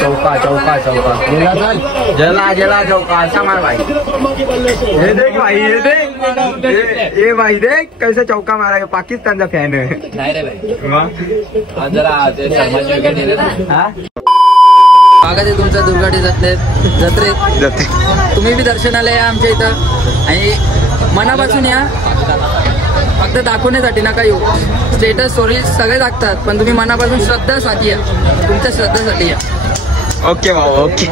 चौका चौका चौका जला जला चौका ऐसा मार भाई। ये देख भाई, ये देख, ये भाई देख कैसे चौका मारा। पाकिस्तान का फॅन आहे नाही रे भाई। जरा समाज स्वागत आहे तुमचं दुर्गाटी जत्रेत। तुम्ही बी दर्शनाला या आमच्या इथं आणि मनापासून या, फक्त दाखवण्यासाठी नका येऊ। स्टेटस स्टोरी सगळे दाखतात, पण तुम्ही मनापासून श्रद्धासाठी या, तुमच्या श्रद्धासाठी या। ओके भाऊ ओके।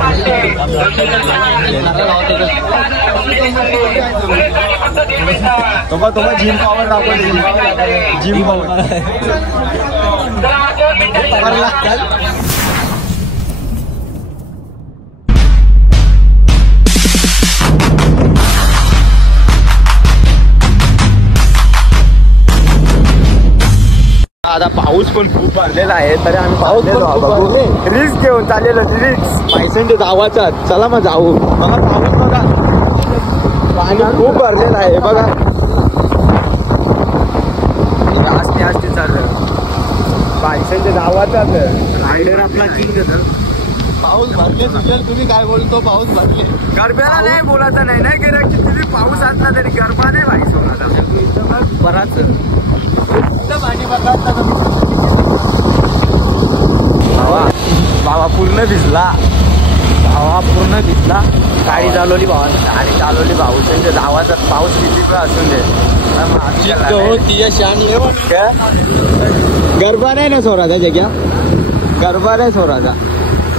तुम्हाला जिम पावर दाखवली, जिम पावर आता पाऊस पण खूप पडलेला आहे, तरी आम्ही पाऊस रिस्क घेऊन चाललेलो। रिस्क पैसेंट जावाचा, चला मग जाऊ। बघा पाऊस बघा, पाणी खूप भरलेलं आहे बघा। आस्ते आस्ते चाललं, पैसेंट जावाचा रायडर आपला किंग होता। पाऊस भरले सुचल, तुम्ही काय बोलतो? पाऊस भरले गरब्याला नाही बोलायचं नाही नाही गेलं की तुम्ही पाऊस असला तरी गरबा नाही भाई सोडा बराच पाणी बाबा पूर्ण भिजला, भावा पूर्ण भिजला। गाडी चालवली भावा, गाडी चालवली भाऊ। त्यांच्या धावाचा पाऊस किती पण असून दे, गरबा नाही ना सोराचा जग्या, गरबा नाही सोराचा।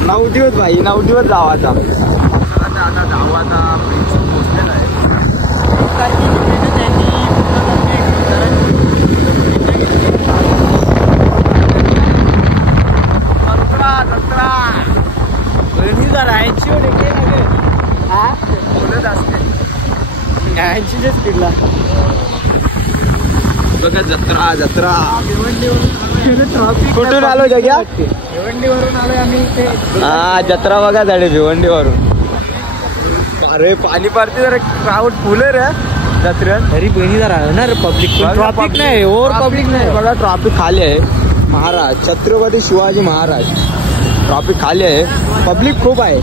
9 दिवस भाई, 9 दिवस जावाचा। आता धावाचा पोचलेला आहे। बघा जत्रा जत्रा। कुठून आलो जग्या? भिवंडीवरून आलोय आम्ही इथे। हा जत्रा बघा झाले भिवंडीवरून। अरे पाणी पडते जरा, क्राऊड फुल आहे रे जत्रेत। तरी बहिणीला राहणार पब्लिक, ट्रॉफिक नाही, ओव्हर पब्लिक नाही बघा। ट्रॉफिक खाली आहे, महाराज छत्रपती शिवाजी महाराज। ट्रॉफिक खाली आहे, पब्लिक खूप आहे।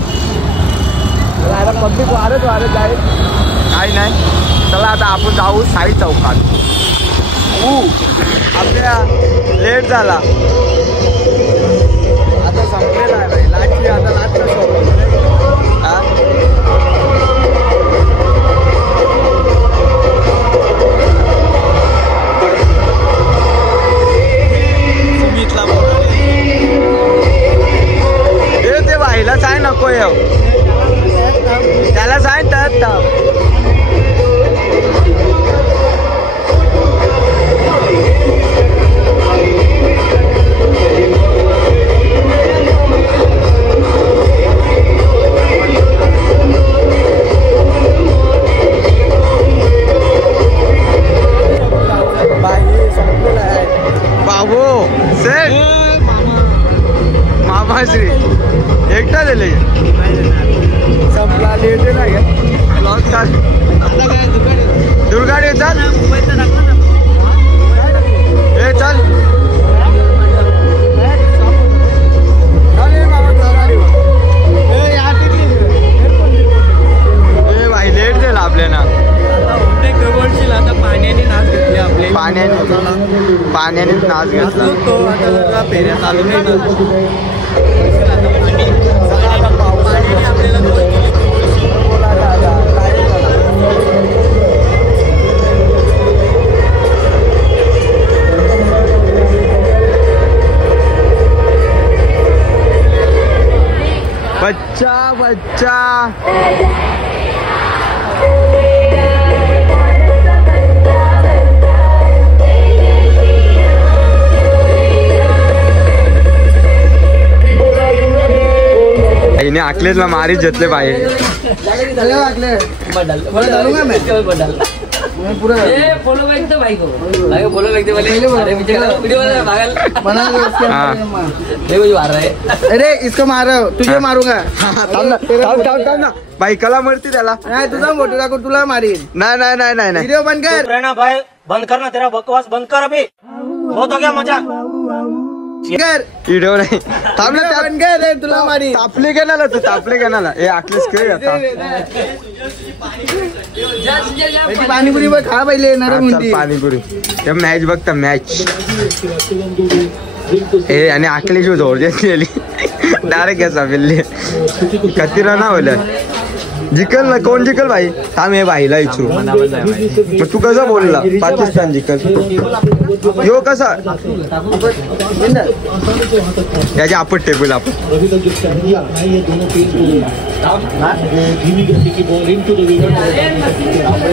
पब्लिक वाढत वाढत जाईल, काही नाही। चला आता आपण जाऊ साई चौकात। आपल्या लेट झाला, आता संपलेला आहे भाई। लाटली आता लाटलं सुमितला ते भाईला सांग नको येऊ, त्याला सांग त्यात मामाश्री एकटा दिले संपला। लेट दुर्गाडी चल, ए चल भाई, लेट झाला आपल्याला। आता पाण्याने नाच घेतले आपले, पाण्याने नाच घेतला तो। आता फेऱ्या चालू नाही ना, बच्चा बच्चा। आईने अखिलेशला मारीच घेतले बाई। फॉलो बैक तो भाई को फॉलो बैक वाले वीडियो मार रहा है। अरे इसको मार रहा हो, तुझे मारूंगा। भाई कला मरती त्याला नाही, तुझा मोठे टाकून तुला मारीन। नाही नाही नाही नाही व्हिडिओ बंद कर। भाई बंद करना, तेरा बकवास बंद कर अभी, बहुत हो गया मजा। व्हिडिओ नाही थांब ना तुला मारी तापले कणाला तू तापले कणाला हे आखलेस काय आता पाणीपुरी बघ खा पहिले पाणीपुरी मॅच बघता मॅच हे आणि आखली शो जोर गेली डायरेक्ट कसा बिल्ली किती रन होलं जिकल ना कोण जिकल भाई थांब हे भाईला इच्छू मग तू कसा बोलला पाकिस्तान जिकल यो कसा याच्या आपण टेबल आपण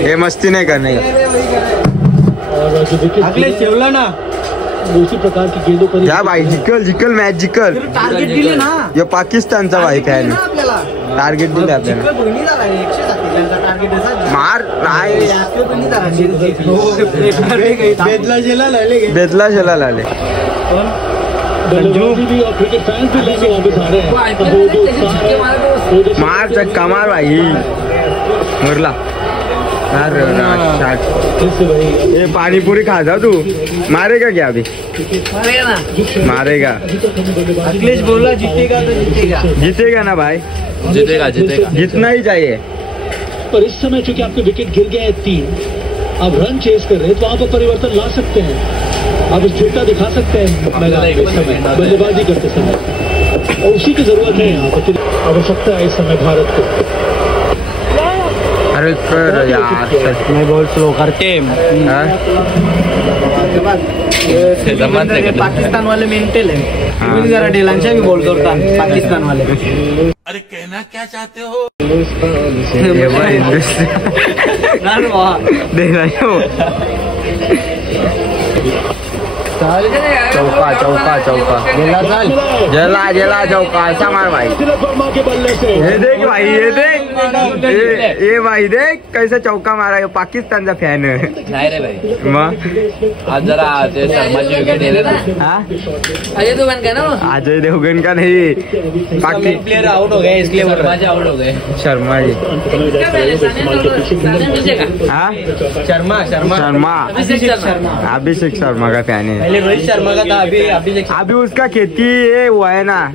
हे मस्ती नाही करणे ठेवला ना उसी प्रकार की गेंदों पर क्या भाई जिकल जिकल मॅच जिकल टार्गेट दिले ना ये पाकिस्तानचा भाई फॅन टार्गेट दिले आपल्याला मार नाही बेदला शेला लाले मार चक्का मार भाई मरला ये पानीपुरी खा जा तू मारेगा क्या अभी मारेगा अखिलेश बोला जीतेगा तो जीतेगा जीतेगा ना भाई जीतेगा जीतेगा जीतना ही चाहिए पर इस समय चूंकि आपके विकेट गिर गए हैं 3 आप रन चेस कर रहे हैं तो वहाँ पर परिवर्तन ला सकते हैं आप स्थिरता दिखा सकते हैं बल्लेबाजी करते समय और उसी की जरूरत है यहाँ पर आवश्यकता है इस समय भारत को अरे कर यार मैं बहुत स्लो करते पाकिस्तान वाले मेंटल है जरा डेलांचा भी बोल करता पाकिस्तान वाले अरे कहना क्या चाहते हो चौका चौका चौका जला जला चौका ऐसा मार भाई ये देख भाई ये देख ये भाई देख कैसे चौका मारा पाकिस्तानचा फॅन नाही रे भाई मग आज जरा शर्माची विकेट गेले ना अजय देवगन का ना अजय देवगन का नहीं बाकी प्लेयर आउट हो गए इसलिए शर्मा आउट हो गए शर्मा जी हाँ शर्मा शर्मा शर्मा शर्मा अभिषेक शर्मा का फैन है रोहित शर्मा का था अभी उसका खेती है हुआ है ना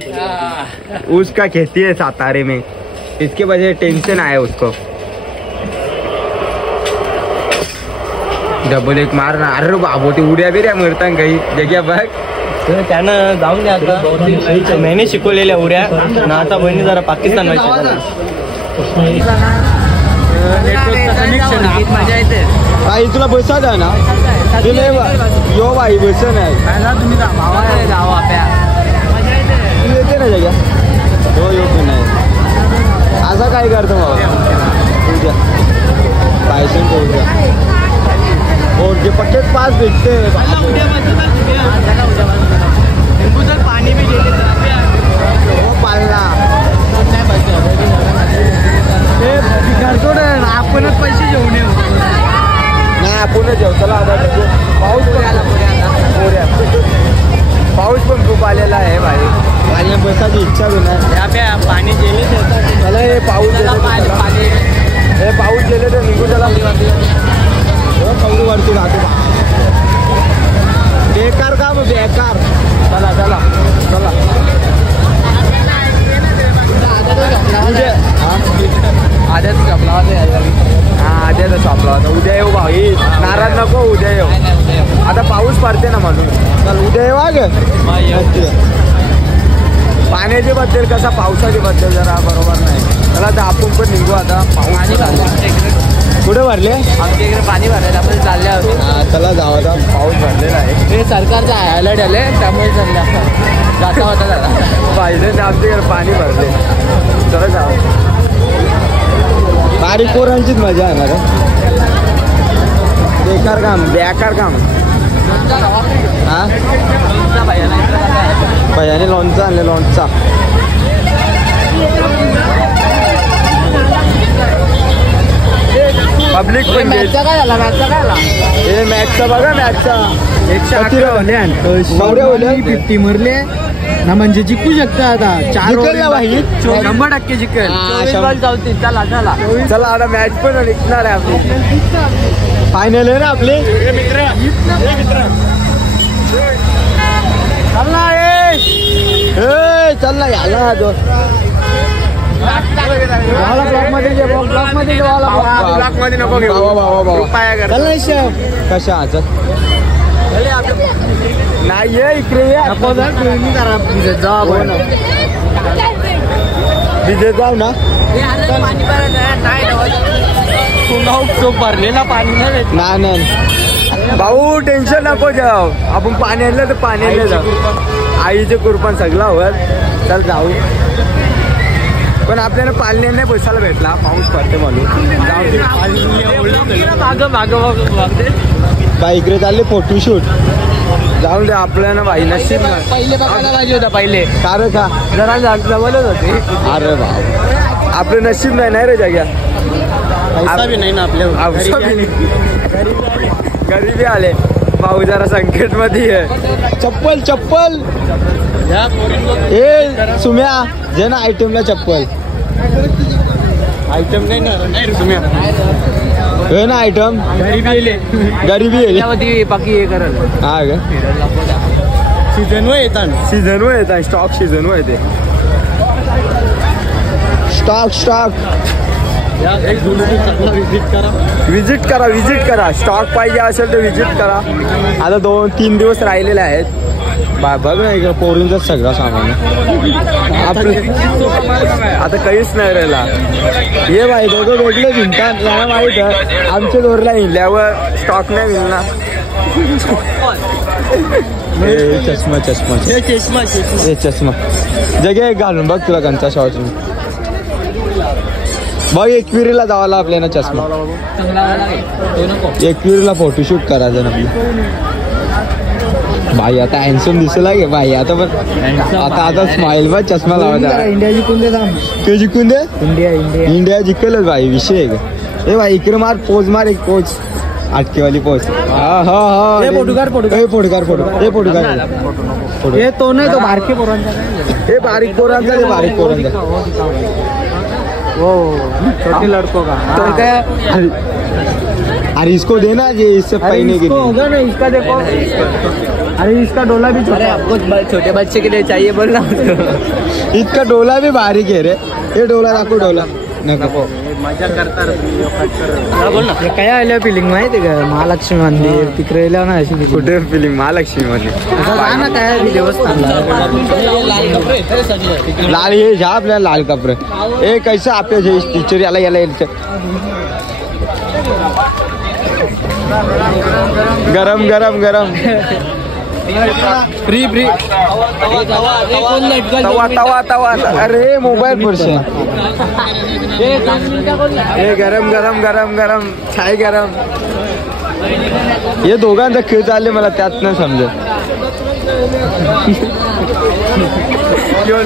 उसका खेती है सातारे में इसके वजह से टेंशन आया उसको डबल एक मारना अरे बाबो ते उड्या बिऱ्या मरता काही जग्या बघ त्यानं जाऊन द्या आता महिने शिकवलेल्या उड्या ना आता बहिणी जरा पाकिस्तान मजा येते भाई तुला बसा द्या ना तुला यो भाई बस नाही तुम्ही येते ना जग्या हो यो पण नाही असं काय करतो बाबा उद्या पायसून तो उद्या और जे पक्केच पास भेटते पाणी बी गेले पाळला आपणच पैसे घेऊन येऊ नाही आपणच येऊ चला आता पाऊस पण आला पाऊस पण खूप आलेला आहे भाई आणि बसायची इच्छा बी नाही पाणी गेले चला हे पाऊस हे पाऊस गेले तर निघू चला कौरू वरती राहतो बेकार काम बेकार चला चला चला आद्याच आपला हा आद्याच आपला होता उद्या येऊ भाऊ नाराज नको उद्या येऊ आता पाऊस पडते ना म्हणून चल उद्या येऊ ग पाण्याच्या बद्दल कसा पावसाच्या बद्दल जरा बरोबर नाही चला तर आपण पण निघू आता पाऊस कुठे भरले आमच्या इकडे पाणी भरायला आपण चालले आहोत चला जाऊ आता पाऊस भरलेला आहे हे सरकारचा अलर्ट आले त्यामुळे जाता होता दादा पाहिजे तर आमच्याकडे पाणी भरले चला जाऊ बारीक पोरांचीच मजा आहे ना बेकार काम बेकार काम हा भैयाने लोणचा आणले लोणचा पब्लिक पण मॅचचा काय झाला मॅचचा काय झाला हे मॅचचा बघा मॅचचा 150 मरले ना म्हणजे जिंकू शकता आता 4 भाई 100% जिंकेल 24 चला चला चला आता मॅच पण निघणार आहे आपली फायनल आहे ना आपली मित्र चला चल ना याला ब्लॉक मध्ये नको घेऊ कशा नाही इकडे भिजत जाऊ ना भरलेला पाणी नाही भाऊ टेन्शन नको जाऊ आपण पाणी आणलं तर पाणी आणलं जाऊ आईचे कुरपण सगळं हवं चल जाऊ पण आपल्याला पालण्या नाही बसायला भेटला पाऊस पडते म्हणून बाई इकडे चालले फोटोशूट जाऊन दे आपल्याला बाई नशीब पहिले बघायला पाहिजे होता पहिले कारण का जरा जवळच होते अरे भाऊ आपलं नशीब नाही रे जाग्या नाही ना आपल्या गरीबी आले भाऊ जरा संकट मध्ये आहे चप्पल चप्पल ए सुम्या जे ना आयटमला चप्पल आयटम नाही ना सुम्या हे ना आयटम गरीबी बाकी हे करल हा ग सीझन वर येतात स्टॉक सीझन वर येते स्टॉक विजिट करा स्टॉक पाहिजे असेल तर विजिट करा आता 2-3 दिवस राहिलेले आहेत बघ ना इकडे पोरूंच सगळं सामान आता काहीच नाही राहिला हे बाई दोघं भेटले हिंडतात याला माहित आहे आमच्या दोरला हिंडल्यावर स्टॉक नाही मिळणार चष्मा जगे घालून बघ तुला कंचा शॉर्ट बघ एकविरीला जावाला आपल्याला चष्मा एकविरीला फोटोशूट करायचं ना भाई आता हँडसम दिसला गे भाई आता पण आता स्माइल बा चष्मा लावायचा इंडिया जिंकून दे ते जिंकून दे इंडिया जिंकलच भाई विषय ए भाई इकडे मार पोज मार एक पोज आटकेवाली पोज हा फोटोकार हे तो नाही तो बारके पोरांचा हे बारीक पोरांचा वो छोटे लड़कों का तो क्या अरे इसको देना ये इससे पहने के लिए होगा ना इसका देखो अरे इसका डोला भी छोटा है आपको छोटे बच्चे के लिए चाहिए बोलना इसका डोला भी बारीक है रे ये डोला दाखव डोला नको मजा करता बोल ना काय आल्या फिलिंग माहिती का महालक्ष्मी मंदिर तिकडे ना अशी कुठे फिलिंग महालक्ष्मी मंदिर काय लाल हे जा आपल्याला लाल कपडे ए कैसे आपल्या टीचर याला गरम फ्री तवा अरे मोबाईल पर्सन गरम छाय गरम हे दोघांचा खेळ चालले मला त्यात नाही समजत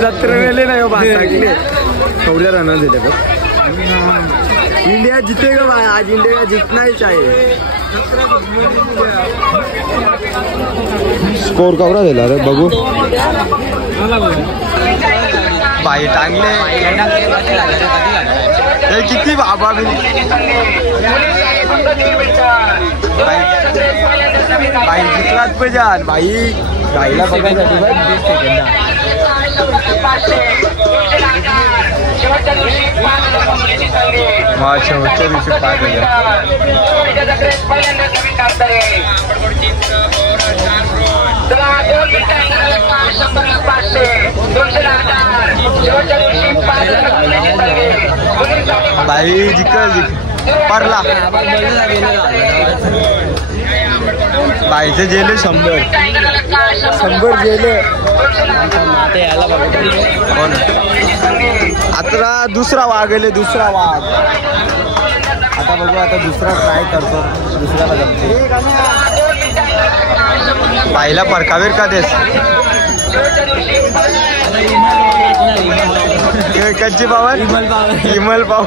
जत्रा वेळे नाही थोड्या रन दिले बघ इंडिया जीतेगा भाई आज इंडिया जीतना ही चाहिए स्कोर कवरा दिला रे बघू बाई टांगले किती बाबा बाई जिंकलाच पाहिजे आज बाई गाईला बघायसाठी शेवटच्या दिवशी 5,000 बाई जिंकल परला बाईचे जेले 100 जेले आता दुसरा वाघ आले दुसरा वाघ आता बघू आता दुसरा ट्राय करतो दुसऱ्याला जमते बाईला परकावेर का देस कच्ची पावर इमल पाव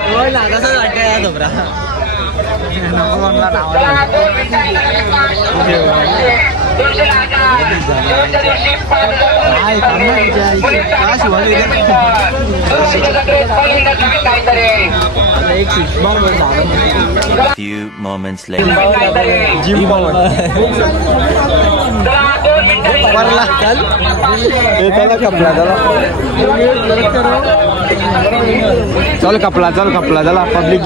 Few moments later. Gym power वरला चल हे चला कपला चला पब्लिक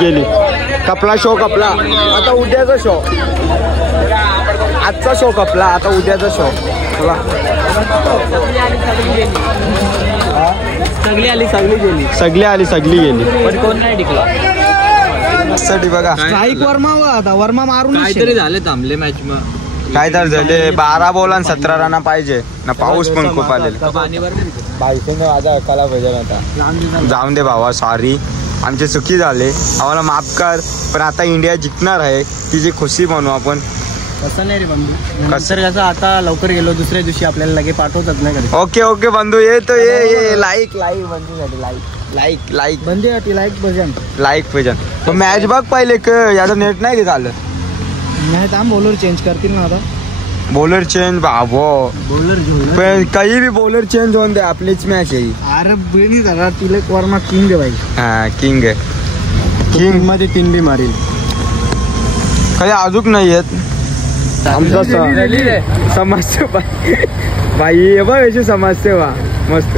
गेली कपला शो कपला आता उद्याचा शो आजचा शो कपला आता उद्याचा शो चला सगळी गेली पण कोण नाही टिकला साठी बघा स्ट्राईक वर्मा मारून काहीतरी झाले थांबले मॅच मग काय तर झाले 12 बॉल आणि 17 रन पाहिजे ना पाऊस पण खूप आलेला बाईकने माझा अकाला पाहिजे आता जाऊन दे भावा सॉरी आमची चुकी झाले आम्हाला माफ कर पण आता इंडिया जिंकणार आहे तिची खुशी म्हणू आपण कसं नाही रे बंधू कसं आता लवकर गेलो दुसऱ्या दिवशी आपल्याला लगे पाठवतात नाही का ओके बंधू ये तो ये लाईक बंधू लाईक बंदी लाईक भजन मॅच बघ पहिले याचं नेट नाही की झालं नाही थांब बॉलर चेंज करतील ना आता बॉलर चेंज बाबो बॉलर काही भी बॉलर चेंज होऊन दे आपलीच मॅच आहे अरे बिनी झाला तिलक वर्मा किंग आहे भाई हा किंग आहे किंग मध्ये 3 बी मारील काही अजून नाही येत आमचा समाजसेवा भाई बघ याची समाजसेवा मस्त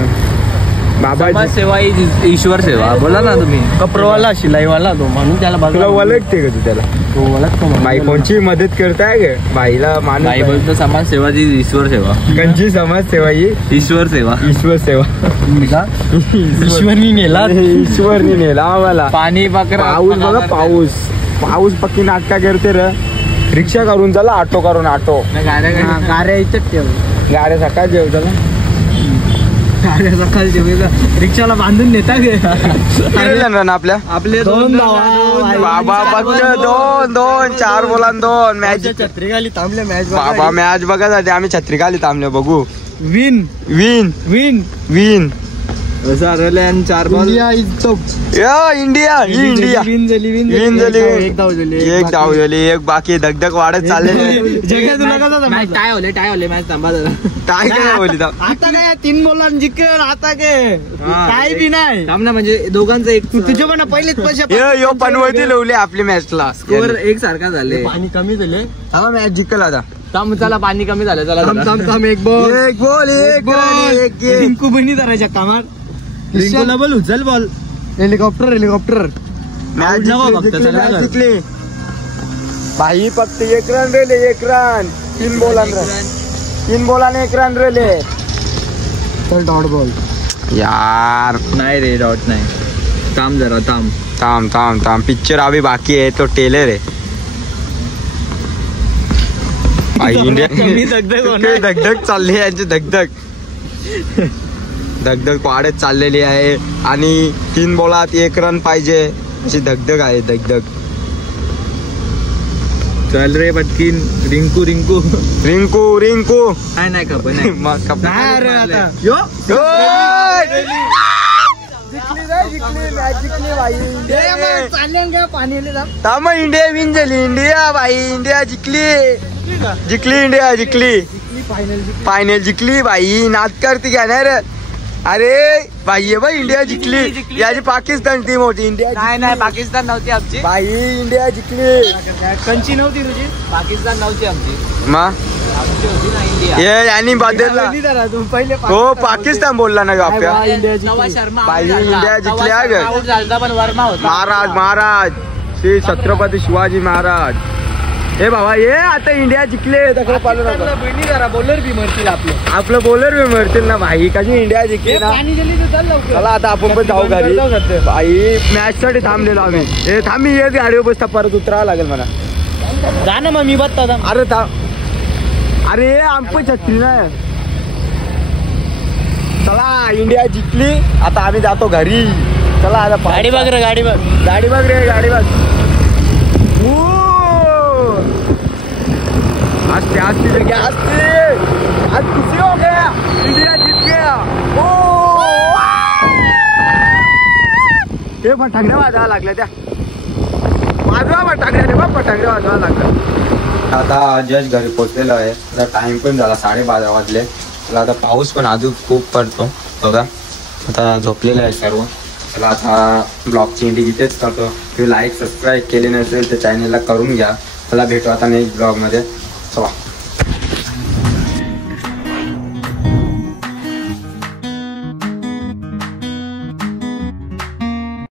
बाबा सेवा ईश्वर सेवा बोला ना तुम्ही कपरवाला शिलाईवाला तो म्हणून त्याला तुला ओळखते का तू त्याला बाई कोणची मदत करताय ग बाईला माणूस बाई बोलतो समाज सेवा जी ईश्वर सेवा कंची समाज सेवा ही ईश्वर सेवा ईश्वरनी नेला आम्हाला पाणी पाऊस बघा पाऊस पक्की नाटका करते र रिक्षा करून चला ऑटो करून ऑटो गाड्या इथंच ठेव गाड्या सकाळ जेव चला सकाळ जेव रिक्षाला बांधून नेता रन आपले 2 बाबा फक्त 2 4 बोलान 2 मॅच छत्री खाली थांबले मॅच बाबा मॅच बघायसाठी आम्ही छत्री खाली थांबले बघू win win 4 ball India win झाली एक धाव झाली एक बाकी धगधग वाढत चाललेली टाय होले मॅच थांबा काय बोली आता काय 3 बॉलांनी जिंकल आता काय बी नाही थांब ना म्हणजे दोघांचं एक तुझे पण पहिलेच पैसे पनवती लावली आपली मॅचला स्कोअर एक सारखा झाले पाणी कमी झाले हा मॅच जिंकल आता चला पाणी कमी झालं चला एक बॉल रिंकू बहिणी करायच्या कामात रिंकूला बोल उचल बॉल हेलिकॉप्टर मॅच जिंकली भाई फक्त 1 रन रेले 1 रन 3 बॉलाने 1 रन रेले चल डॉट बॉल यार नाही रे डॉट नाही थांब जरा थांब पिक्चर अभी बाकी है तो टेलर है भाई इंडिया धगधग चालली आहे यांची धगधग वाढत चाललेली आहे आणि 3 बॉलात 1 रन पाहिजे अशी धगधग आहे धगधग चल रे पटकीन रिंकू नाही खबर थांब इंडिया विन झाली इंडिया भाई इंडिया जिंकली फायनल जिंकली भाई नाच करती क्या नाही रे अरे भाई ये भाई इंडिया जिंकली याची पाकिस्तान टीम होती इंडिया नाही पाकिस्तान नव्हती आमची भाई इंडिया जिंकली कंची नव्हती तुझी पाकिस्तान नव्हती आमची आमची होती ना इंडिया ये यांनी बदलला पहिले हो पाकिस्तान बोलला ना आपल्या भाई इंडिया जिंकली आहे पण वर्मा होता महाराज श्री छत्रपती शिवाजी महाराज हे बाबा ये आता इंडिया जिंकले बॉलर बी मरतील आपलं बॉलर बी मरतील ना भाई कशी इंडिया जिंकली ना चला आता आपण पण जाऊ घरी भाई मॅच साठी थांबलेलो आम्ही हे थांब मी येत गाडीवर बसता परत उतरावं लागेल मला जा ना मग मी बघता अरे अरे आमची छत्री नाही चला इंडिया जिंकली आता आम्ही जातो घरी चला आता गाडी बघ रे गाडी बघ आस्ते आज खुशी हो गया इंडिया जीत गया ते फटांगड्या वाजवायला लागल्या त्या फटांगड्या वाजवायला लागल्या आता जस्ट घरी पोहोचलेलो आहे आता टाइम पण झाला 12:30 वाजले. आता पाऊस पण अजून खूप पडतो बघा आता झोपलेलं आहे सर्व. चला आता ब्लॉगची एंडिंग इथेच करतो. तुम्ही लाईक सबस्क्राईब केले नसेल तर चॅनलला करून घ्या. चला भेटू आता नेक्स्ट ब्लॉगमध्ये. चला.